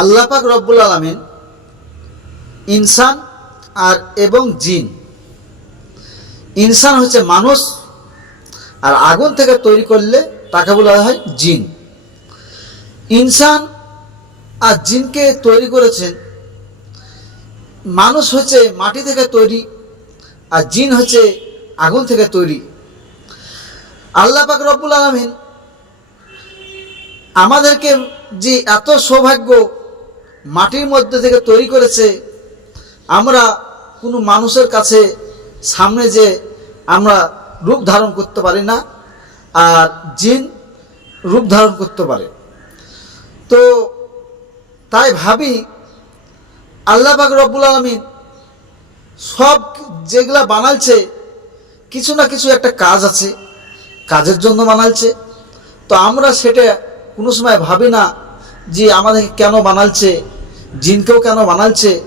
আল্লাহ পাক রব্বুল আলমিন ইনসান আর এবং জিন। ইনসান হচ্ছে মানুষ, আর আগুন থেকে তৈরি করলে তাকে বলা হয় জিন। ইনসান আর জিনকে তৈরি করেছেন, মানুষ হচ্ছে মাটি থেকে তৈরি আর জিন হচ্ছে আগুন থেকে তৈরি। আল্লাহ পাক রব্বুল আলমিন আমাদেরকে যে এত সৌভাগ্য মাটির মধ্যে থেকে তৈরি করেছে, আমরা কোনো মানুষের কাছে সামনে যে আমরা রূপ ধারণ করতে পারি না আর জিন রূপ ধারণ করতে পারে। তো তাই ভাবি আল্লাহ পাক রব্বুল আলমিন সব যেগুলা বানালছে কিছু না কিছু একটা কাজ আছে, কাজের জন্য বানালছে তো আমরা সেটা কোনো সময় ভাবি না যে আমাদের কেন বানালছে? জিনকেও কেন বানালছে?